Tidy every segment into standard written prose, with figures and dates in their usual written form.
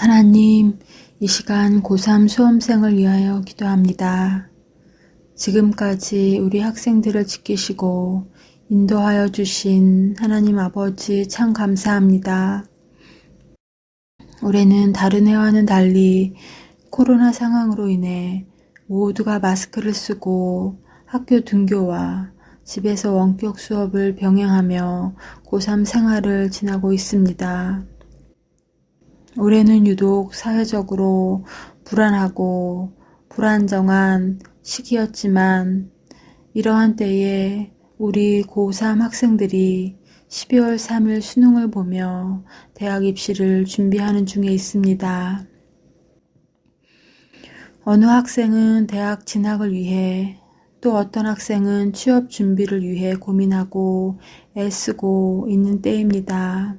하나님, 이 시간 고3 수험생을 위하여 기도합니다. 지금까지 우리 학생들을 지키시고 인도하여 주신 하나님 아버지 참 감사합니다. 올해는 다른 해와는 달리 코로나 상황으로 인해 모두가 마스크를 쓰고 학교 등교와 집에서 원격 수업을 병행하며 고3 생활을 지나고 있습니다. 올해는 유독 사회적으로 불안하고 불안정한 시기였지만 이러한 때에 우리 고3 학생들이 12월 3일 수능을 보며 대학 입시를 준비하는 중에 있습니다. 어느 학생은 대학 진학을 위해 또 어떤 학생은 취업 준비를 위해 고민하고 애쓰고 있는 때입니다.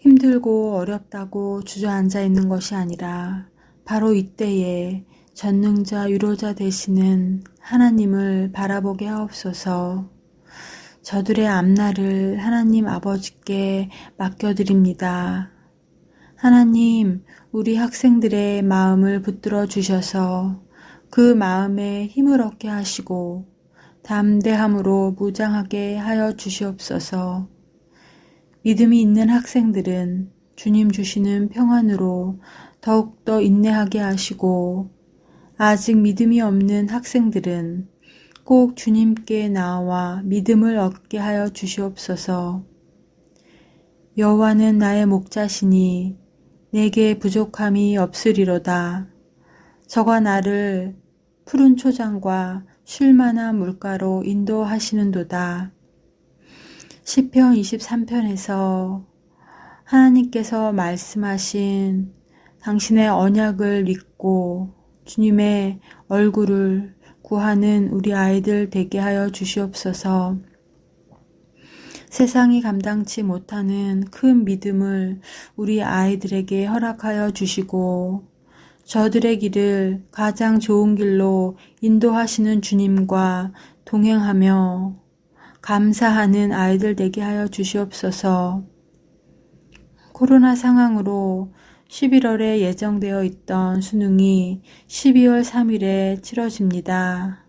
힘들고 어렵다고 주저앉아 있는 것이 아니라 바로 이때에 전능자 유로자 되시는 하나님을 바라보게 하옵소서. 저들의 앞날을 하나님 아버지께 맡겨드립니다. 하나님, 우리 학생들의 마음을 붙들어 주셔서 그 마음에 힘을 얻게 하시고 담대함으로 무장하게 하여 주시옵소서. 믿음이 있는 학생들은 주님 주시는 평안으로 더욱더 인내하게 하시고 아직 믿음이 없는 학생들은 꼭 주님께 나와 믿음을 얻게 하여 주시옵소서. 여호와는 나의 목자시니 내게 부족함이 없으리로다. 저가 나를 푸른 초장과 쉴만한 물가로 인도하시는도다. 시편 23편에서 하나님께서 말씀하신 당신의 언약을 믿고 주님의 얼굴을 구하는 우리 아이들 되게 하여 주시옵소서. 세상이 감당치 못하는 큰 믿음을 우리 아이들에게 허락하여 주시고 저들의 길을 가장 좋은 길로 인도하시는 주님과 동행하며 감사하는 아이들 되게 하여 주시옵소서. 코로나 상황으로 11월에 예정되어 있던 수능이 12월 3일에 치러집니다.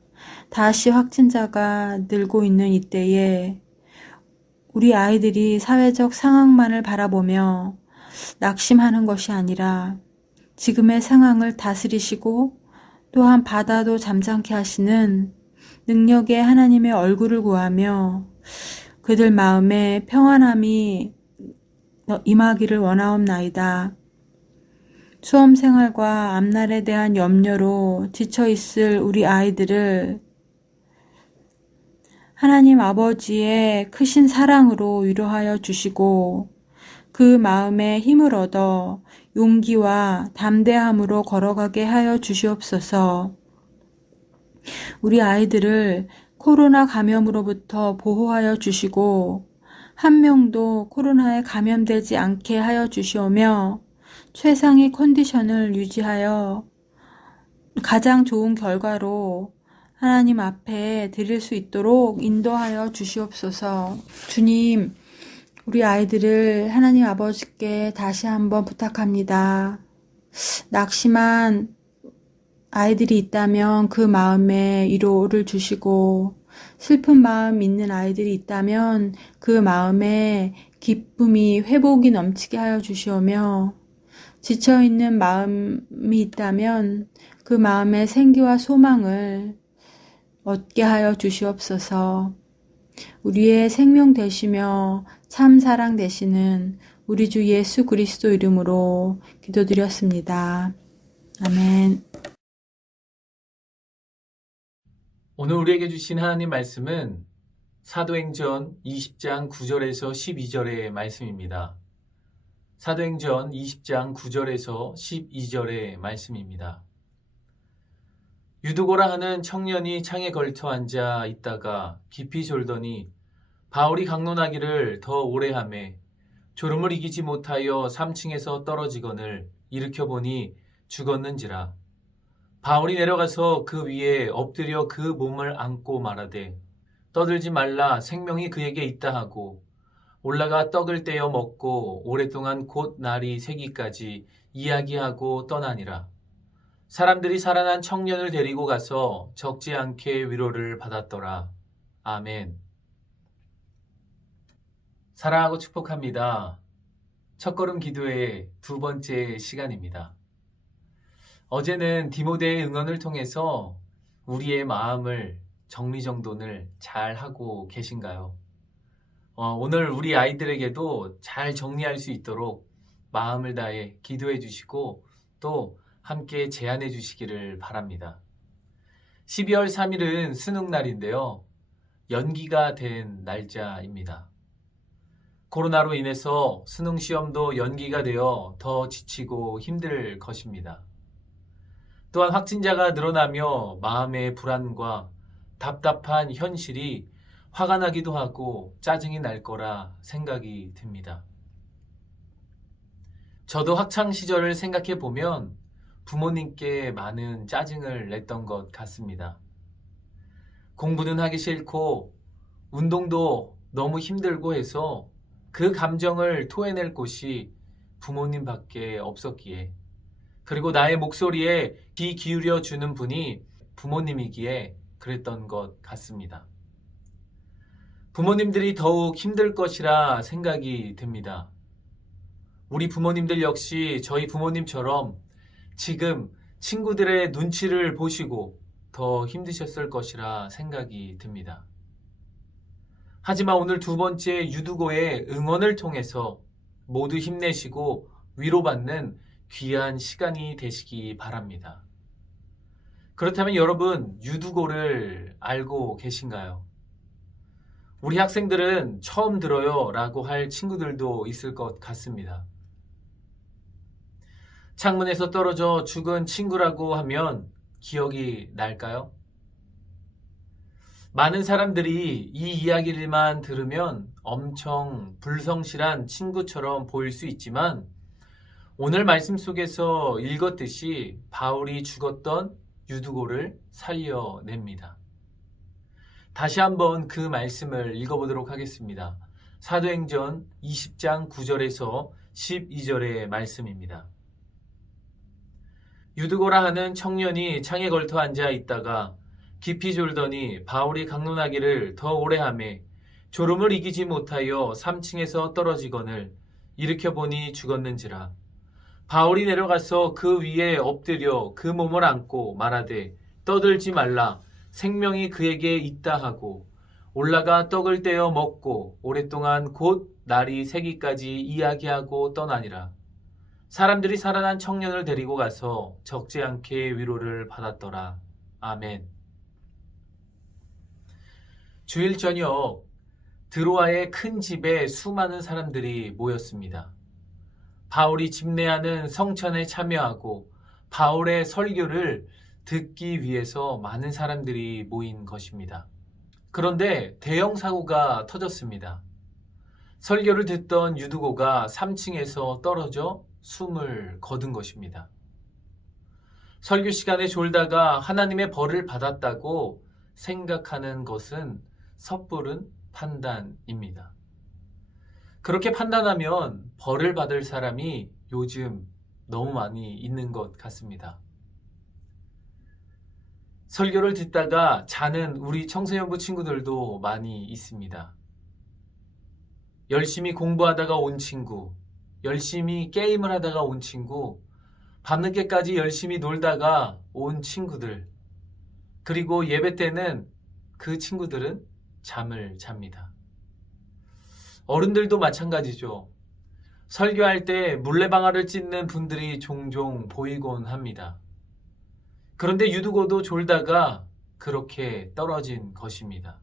다시 확진자가 늘고 있는 이때에 우리 아이들이 사회적 상황만을 바라보며 낙심하는 것이 아니라 지금의 상황을 다스리시고 또한 바다도 잠잠케 하시는 능력의 하나님의 얼굴을 구하며 그들 마음에 평안함이 임하기를 원하옵나이다. 수험생활과 앞날에 대한 염려로 지쳐있을 우리 아이들을 하나님 아버지의 크신 사랑으로 위로하여 주시고 그 마음에 힘을 얻어 용기와 담대함으로 걸어가게 하여 주시옵소서. 우리 아이들을 코로나 감염으로부터 보호하여 주시고 한 명도 코로나에 감염되지 않게 하여 주시오며 최상의 컨디션을 유지하여 가장 좋은 결과로 하나님 앞에 드릴 수 있도록 인도하여 주시옵소서. 주님, 우리 아이들을 하나님 아버지께 다시 한번 부탁합니다. 낙심한 아이들이 있다면 그 마음에 위로를 주시고, 슬픈 마음 있는 아이들이 있다면 그 마음에 기쁨이 회복이 넘치게 하여 주시오며, 지쳐있는 마음이 있다면 그 마음에 생기와 소망을 얻게 하여 주시옵소서. 우리의 생명 되시며 참 사랑 되시는 우리 주 예수 그리스도 이름으로 기도드렸습니다. 아멘. 오늘 우리에게 주신 하나님 말씀은 사도행전 20장 9절에서 12절의 말씀입니다. 사도행전 20장 9절에서 12절의 말씀입니다. 유두고라 하는 청년이 창에 걸터 앉아 있다가 깊이 졸더니 바울이 강론하기를 더 오래 하매 졸음을 이기지 못하여 3층에서 떨어지거늘 일으켜보니 죽었는지라. 바울이 내려가서 그 위에 엎드려 그 몸을 안고 말하되 떠들지 말라 생명이 그에게 있다 하고 올라가 떡을 떼어 먹고 오랫동안 곧 날이 새기까지 이야기하고 떠나니라. 사람들이 살아난 청년을 데리고 가서 적지 않게 위로를 받았더라. 아멘. 사랑하고 축복합니다. 첫걸음 기도의 두 번째 시간입니다. 어제는 디모데의 응원을 통해서 우리의 마음을 정리정돈을 잘 하고 계신가요? 오늘 우리 아이들에게도 잘 정리할 수 있도록 마음을 다해 기도해 주시고 또 함께 제안해 주시기를 바랍니다. 12월 3일은 수능날인데요. 연기가 된 날짜입니다. 코로나로 인해서 수능 시험도 연기가 되어 더 지치고 힘들 것입니다. 또한 확진자가 늘어나며 마음의 불안과 답답한 현실이 화가 나기도 하고 짜증이 날 거라 생각이 듭니다. 저도 학창 시절을 생각해 보면 부모님께 많은 짜증을 냈던 것 같습니다. 공부는 하기 싫고 운동도 너무 힘들고 해서 그 감정을 토해낼 곳이 부모님밖에 없었기에, 그리고 나의 목소리에 귀 기울여 주는 분이 부모님이기에 그랬던 것 같습니다. 부모님들이 더욱 힘들 것이라 생각이 듭니다. 우리 부모님들 역시 저희 부모님처럼 지금 친구들의 눈치를 보시고 더 힘드셨을 것이라 생각이 듭니다. 하지만 오늘 두 번째 유두고의 응원을 통해서 모두 힘내시고 위로받는 귀한 시간이 되시기 바랍니다. 그렇다면 여러분, 유두고를 알고 계신가요? 우리 학생들은 처음 들어요 라고 할 친구들도 있을 것 같습니다. 창문에서 떨어져 죽은 친구라고 하면 기억이 날까요? 많은 사람들이 이 이야기를만 들으면 엄청 불성실한 친구처럼 보일 수 있지만 오늘 말씀 속에서 읽었듯이 바울이 죽었던 유두고를 살려냅니다. 다시 한번 그 말씀을 읽어보도록 하겠습니다. 사도행전 20장 9절에서 12절의 말씀입니다. 유두고라 하는 청년이 창에 걸터 앉아 있다가 깊이 졸더니 바울이 강론하기를 더 오래 하매 졸음을 이기지 못하여 3층에서 떨어지거늘 일으켜보니 죽었는지라. 바울이 내려가서 그 위에 엎드려 그 몸을 안고 말하되 떠들지 말라 생명이 그에게 있다 하고 올라가 떡을 떼어 먹고 오랫동안 곧 날이 새기까지 이야기하고 떠나니라. 사람들이 살아난 청년을 데리고 가서 적지 않게 위로를 받았더라. 아멘. 주일 저녁 드로아의 큰 집에 수많은 사람들이 모였습니다. 바울이 집례하는 성찬에 참여하고 바울의 설교를 듣기 위해서 많은 사람들이 모인 것입니다. 그런데 대형 사고가 터졌습니다. 설교를 듣던 유두고가 3층에서 떨어져 숨을 거둔 것입니다. 설교 시간에 졸다가 하나님의 벌을 받았다고 생각하는 것은 섣부른 판단입니다. 그렇게 판단하면 벌을 받을 사람이 요즘 너무 많이 있는 것 같습니다. 설교를 듣다가 자는 우리 청소년부 친구들도 많이 있습니다. 열심히 공부하다가 온 친구, 열심히 게임을 하다가 온 친구, 밤늦게까지 열심히 놀다가 온 친구들, 그리고 예배 때는 그 친구들은 잠을 잡니다. 어른들도 마찬가지죠. 설교할 때 물레방아를 찢는 분들이 종종 보이곤 합니다. 그런데 유두고도 졸다가 그렇게 떨어진 것입니다.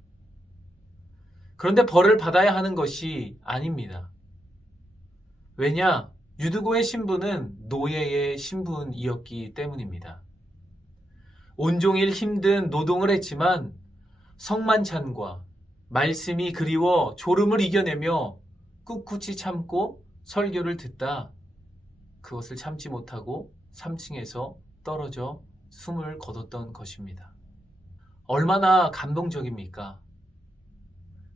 그런데 벌을 받아야 하는 것이 아닙니다. 왜냐? 유두고의 신분은 노예의 신분이었기 때문입니다. 온종일 힘든 노동을 했지만 성만찬과 말씀이 그리워 졸음을 이겨내며 꿋꿋이 참고 설교를 듣다 그것을 참지 못하고 3층에서 떨어져 숨을 거뒀던 것입니다. 얼마나 감동적입니까?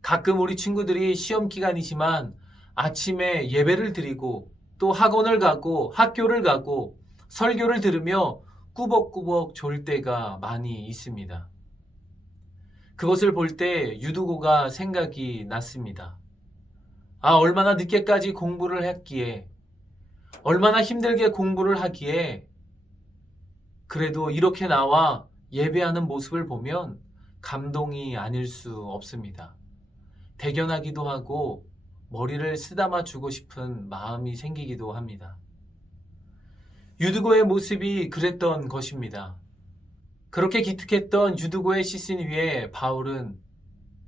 가끔 우리 친구들이 시험 기간이지만 아침에 예배를 드리고 또 학원을 가고 학교를 가고 설교를 들으며 꾸벅꾸벅 졸 때가 많이 있습니다. 그것을 볼 때 유두고가 생각이 났습니다. 얼마나 늦게까지 공부를 했기에, 얼마나 힘들게 공부를 하기에, 그래도 이렇게 나와 예배하는 모습을 보면 감동이 아닐 수 없습니다. 대견하기도 하고 머리를 쓰다마 주고 싶은 마음이 생기기도 합니다. 유두고의 모습이 그랬던 것입니다. 그렇게 기특했던 유두고의 시신 위에 바울은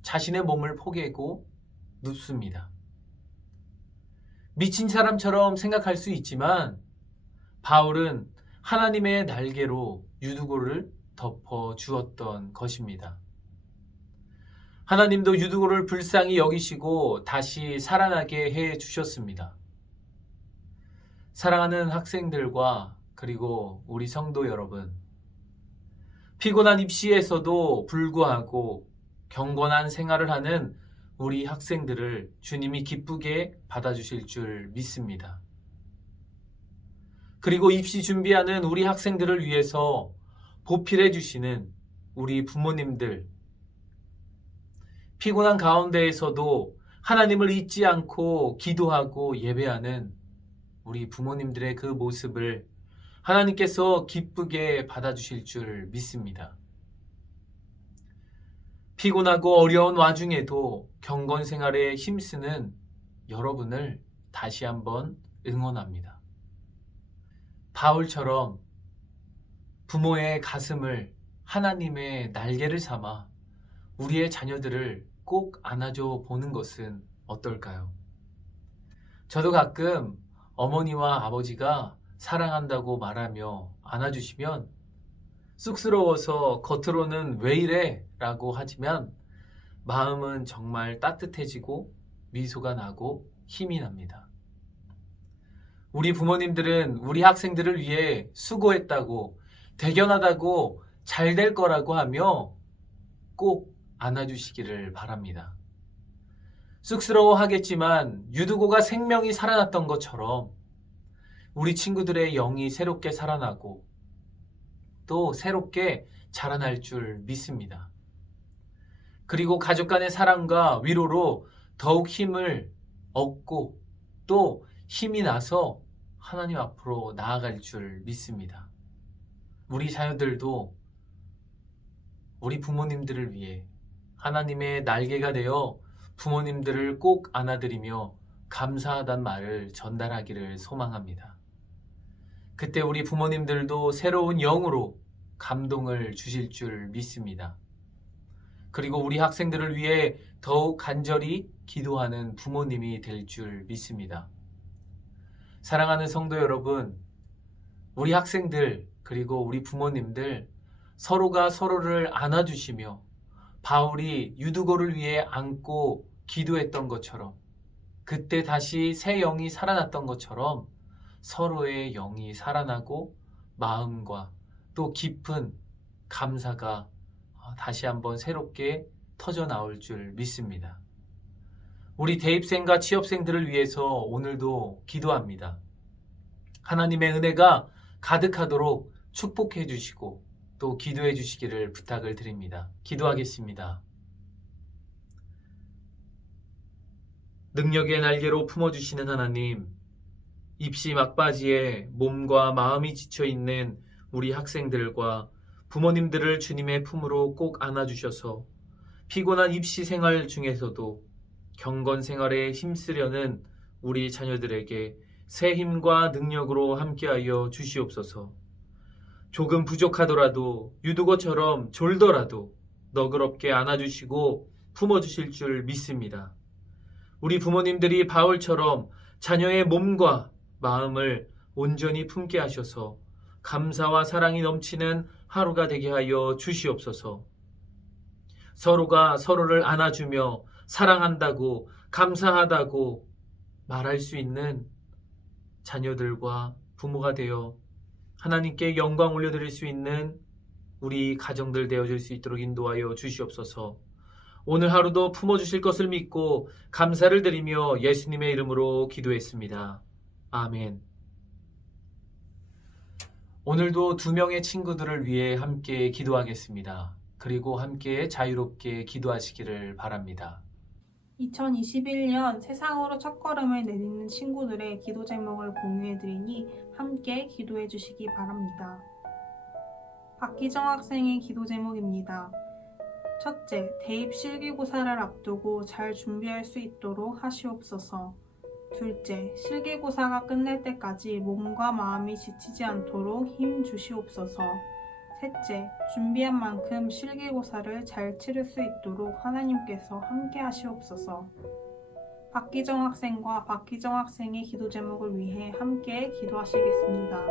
자신의 몸을 포개고 눕습니다. 미친 사람처럼 생각할 수 있지만 바울은 하나님의 날개로 유두고를 덮어 주었던 것입니다. 하나님도 유두고를 불쌍히 여기시고 다시 살아나게 해 주셨습니다. 사랑하는 학생들과 그리고 우리 성도 여러분, 피곤한 입시에서도 불구하고 경건한 생활을 하는 우리 학생들을 주님이 기쁘게 받아주실 줄 믿습니다. 그리고 입시 준비하는 우리 학생들을 위해서 보필해 주시는 우리 부모님들, 피곤한 가운데에서도 하나님을 잊지 않고 기도하고 예배하는 우리 부모님들의 그 모습을 하나님께서 기쁘게 받아주실 줄 믿습니다. 피곤하고 어려운 와중에도 경건 생활에 힘쓰는 여러분을 다시 한번 응원합니다. 바울처럼 부모의 가슴을 하나님의 날개를 삼아 우리의 자녀들을 꼭 안아줘 보는 것은 어떨까요? 저도 가끔 어머니와 아버지가 사랑한다고 말하며 안아주시면 쑥스러워서 겉으로는 왜 이래? 라고 하지만 마음은 정말 따뜻해지고 미소가 나고 힘이 납니다. 우리 부모님들은 우리 학생들을 위해 수고했다고, 대견하다고, 잘 될 거라고 하며 꼭 안아주시기를 바랍니다. 쑥스러워하겠지만 유두고가 생명이 살아났던 것처럼 우리 친구들의 영이 새롭게 살아나고 또 새롭게 자라날 줄 믿습니다. 그리고 가족 간의 사랑과 위로로 더욱 힘을 얻고 또 힘이 나서 하나님 앞으로 나아갈 줄 믿습니다. 우리 자녀들도 우리 부모님들을 위해 하나님의 날개가 되어 부모님들을 꼭 안아드리며 감사하단 말을 전달하기를 소망합니다. 그때 우리 부모님들도 새로운 영으로 감동을 주실 줄 믿습니다. 그리고 우리 학생들을 위해 더욱 간절히 기도하는 부모님이 될 줄 믿습니다. 사랑하는 성도 여러분, 우리 학생들 그리고 우리 부모님들 서로가 서로를 안아주시며 바울이 유두고를 위해 안고 기도했던 것처럼 그때 다시 새 영이 살아났던 것처럼 서로의 영이 살아나고 마음과 또 깊은 감사가 다시 한번 새롭게 터져 나올 줄 믿습니다. 우리 대입생과 취업생들을 위해서 오늘도 기도합니다. 하나님의 은혜가 가득하도록 축복해 주시고 또 기도해 주시기를 부탁을 드립니다. 기도하겠습니다. 능력의 날개로 품어주시는 하나님, 입시 막바지에 몸과 마음이 지쳐있는 우리 학생들과 부모님들을 주님의 품으로 꼭 안아주셔서 피곤한 입시 생활 중에서도 경건 생활에 힘쓰려는 우리 자녀들에게 새 힘과 능력으로 함께하여 주시옵소서. 조금 부족하더라도 유두거처럼 졸더라도 너그럽게 안아주시고 품어주실 줄 믿습니다. 우리 부모님들이 바울처럼 자녀의 몸과 마음을 온전히 품게 하셔서 감사와 사랑이 넘치는 하루가 되게 하여 주시옵소서. 서로가 서로를 안아주며 사랑한다고 감사하다고 말할 수 있는 자녀들과 부모가 되어 하나님께 영광 올려드릴 수 있는 우리 가정들 되어줄 수 있도록 인도하여 주시옵소서. 오늘 하루도 품어주실 것을 믿고 감사를 드리며 예수님의 이름으로 기도했습니다. 아멘. 오늘도 2명의 친구들을 위해 함께 기도하겠습니다. 그리고 함께 자유롭게 기도하시기를 바랍니다. 2021년 세상으로 첫걸음을 내딛는 친구들의 기도 제목을 공유해드리니 함께 기도해 주시기 바랍니다. 박기정 학생의 기도 제목입니다. 첫째, 대입 실기고사를 앞두고 잘 준비할 수 있도록 하시옵소서. 둘째, 실기고사가 끝날 때까지 몸과 마음이 지치지 않도록 힘 주시옵소서. 셋째, 준비한 만큼 실기고사를 잘 치를 수 있도록 하나님께서 함께 하시옵소서. 박기정 학생과 박기정 학생의 기도 제목을 위해 함께 기도하시겠습니다.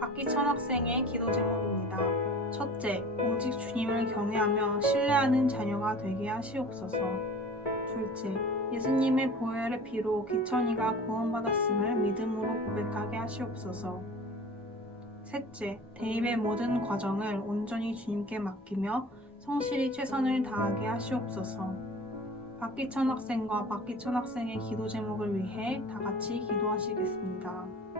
박기천 학생의 기도 제목입니다. 첫째, 오직 주님을 경외하며 신뢰하는 자녀가 되게 하시옵소서. 둘째, 예수님의 보혈의 피로 기천이가 구원받았음을 믿음으로 고백하게 하시옵소서. 셋째, 대입의 모든 과정을 온전히 주님께 맡기며 성실히 최선을 다하게 하시옵소서. 박기천 학생과 박기천 학생의 기도 제목을 위해 다 같이 기도하시겠습니다.